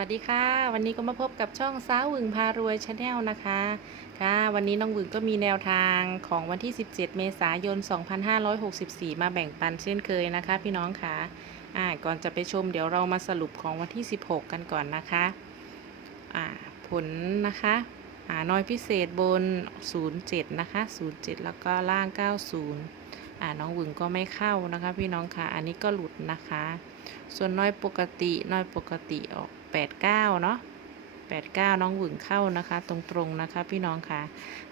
วัสดีค่ะ วันนี้ก็มาพบกับช่องสาววึงพารวยชาแนลนะคะค่ะวันนี้น้องวึงก็มีแนวทางของวันที่ 17 เมษายน 2564 มาแบ่งปันเช่นเคยนะคะ พี่น้องค่ะอ่าก่อนจะไปชมเดี๋ยวเรามาสรุปของวันที่ 16 กันก่อนนะคะอ่าผลนะคะอ่าน้อยพิเศษบน 07 นะคะ 07 แล้วก็ล่าง 90อ่าน้องวึงก็ไม่เข้านะคะ พี่น้องค่ะ อันนี้ก็หลุดนะคะ ส่วนน้อยปกติน้อยปกติออก 89เนาะ89น้องหวึงเข้านะคะ ตรงๆนะคะ พี่น้องค่ะ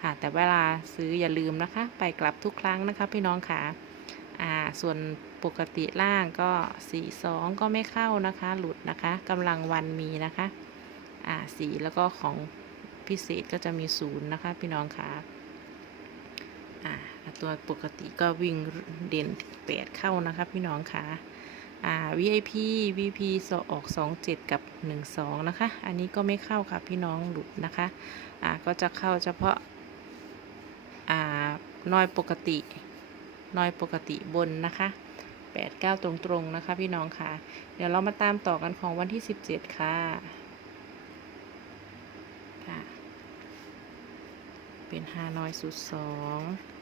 อ่าแต่เวลาซื้ออย่าลืมนะคะ ไปกลับทุกครั้งนะคะ พี่น้องค่ะอ่าส่วนปกติล่างก็42ก็ไม่เข้านะคะ หลุดนะคะกำลังวันมีนะคะอ่าสีแล้วก็ของพิเศษก็จะมีศูนย์นะคะ พี่น้องค่ะอ่าตัวปกติก็วิ่งเด่น8เข้านะคะ พี่น้องค่ะ อา VIP VP สออก27 กับ 12 นะคะ อันนี้ก็ไม่เข้าค่ะพี่น้องดูนะคะ อ่า ก็จะเข้าเฉพาะ อ่า น้อยปกติ น้อยปกติบนนะคะ8 9 ตรงตรงนะคะ พี่น้องค่ะ เดี๋ยวเรามาตามต่อกันของวันที่ 17 ค่ะค่ะ เป็น5น้อยสุด2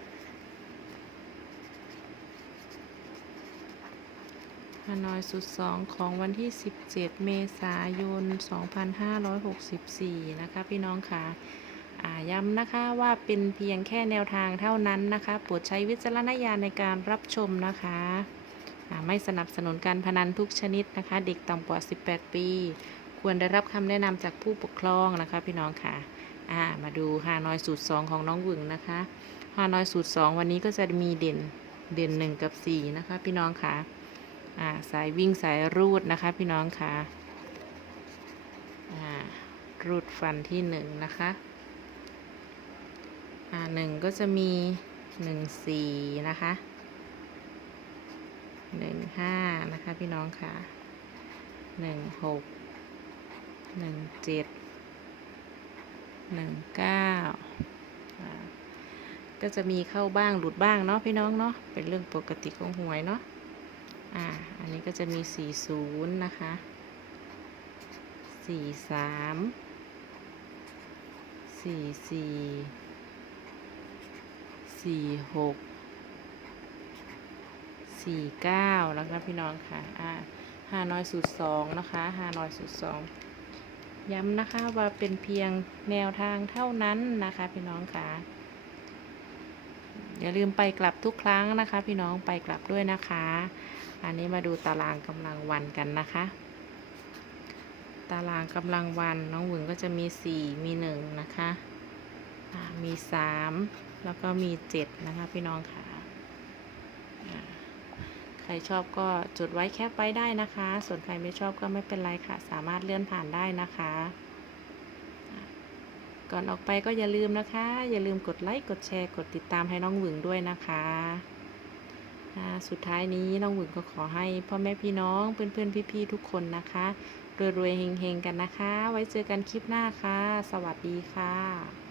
พนอยสุดสองของวันที่ 17 เมษายน 2564 นะคะ พี่น้องค่ะย้ำนะคะว่าเป็นเพียงแค่แนวทางเท่านั้นนะคะโปรดใช้วิจารณญาณในการรับชมนะคะไม่สนับสนุนการพนันทุกชนิดนะคะ เด็กต่ำกว่า 18 ปี ควรได้รับคำแนะนำจากผู้ปกครองนะคะ พี่น้องค่ะมาดูฮานอยสูตร 2 ของน้องวึงนะคะฮานอยสูตร 2 วันนี้ก็จะมีเด่นเด่น 1 กับ 4 นะคะ พี่น้องค่ะ อ่าสายวิ่งสายรูดนะคะพี่น้องค่ะอ่ารูดฟันที่หนึ่งนะคะอ่าหนึ่งก็จะมีหนึ่งสี่นะคะหนึ่งห้านะคะพี่น้องค่ะหนึ่งหกหนึ่งเจ็ดหนึ่งเก้าอ่าก็จะมีเข้าบ้างหลุดบ้างเนาะพี่น้องเนาะเป็นเรื่องปกติของหวยเนาะ อ่า อันนี้ก็จะมี 40 นะคะ 43 44 46 49 แล้วครับพี่น้องค่ะ อ่าฮานอยสูตร2นะคะฮานอยสูตร2ย้ำนะคะว่าเป็นเพียงแนวทางเท่านั้นนะคะพี่น้องค่ะ อย่าลืมไปกลับทุกครั้งนะคะ พี่น้องไปกลับด้วยนะคะ อันนี้มาดูตารางกำลังวันกันนะคะ ตารางกำลังวันน้องหวึงก็จะมี 4 มี 1 นะคะอ่ามี 3 แล้วก็มี 7 นะคะ พี่น้องค่ะอ่าใครชอบก็จดไว้แคปไว้ได้นะคะ ส่วนใครไม่ชอบก็ไม่เป็นไรค่ะ สามารถเลื่อนผ่านได้นะคะ ก่อนออกไปก็อย่าลืมนะคะ อย่าลืมกดไลค์กดแชร์กดติดตามให้น้องหวึงด้วยนะคะสุดท้ายนี้น้องหวึงก็ขอให้พ่อแม่พี่น้องเพื่อนๆพี่ๆทุกคนนะคะรวยๆเฮงๆกันนะคะ ไว้เจอกันคลิปหน้าค่ะ สวัสดีค่ะ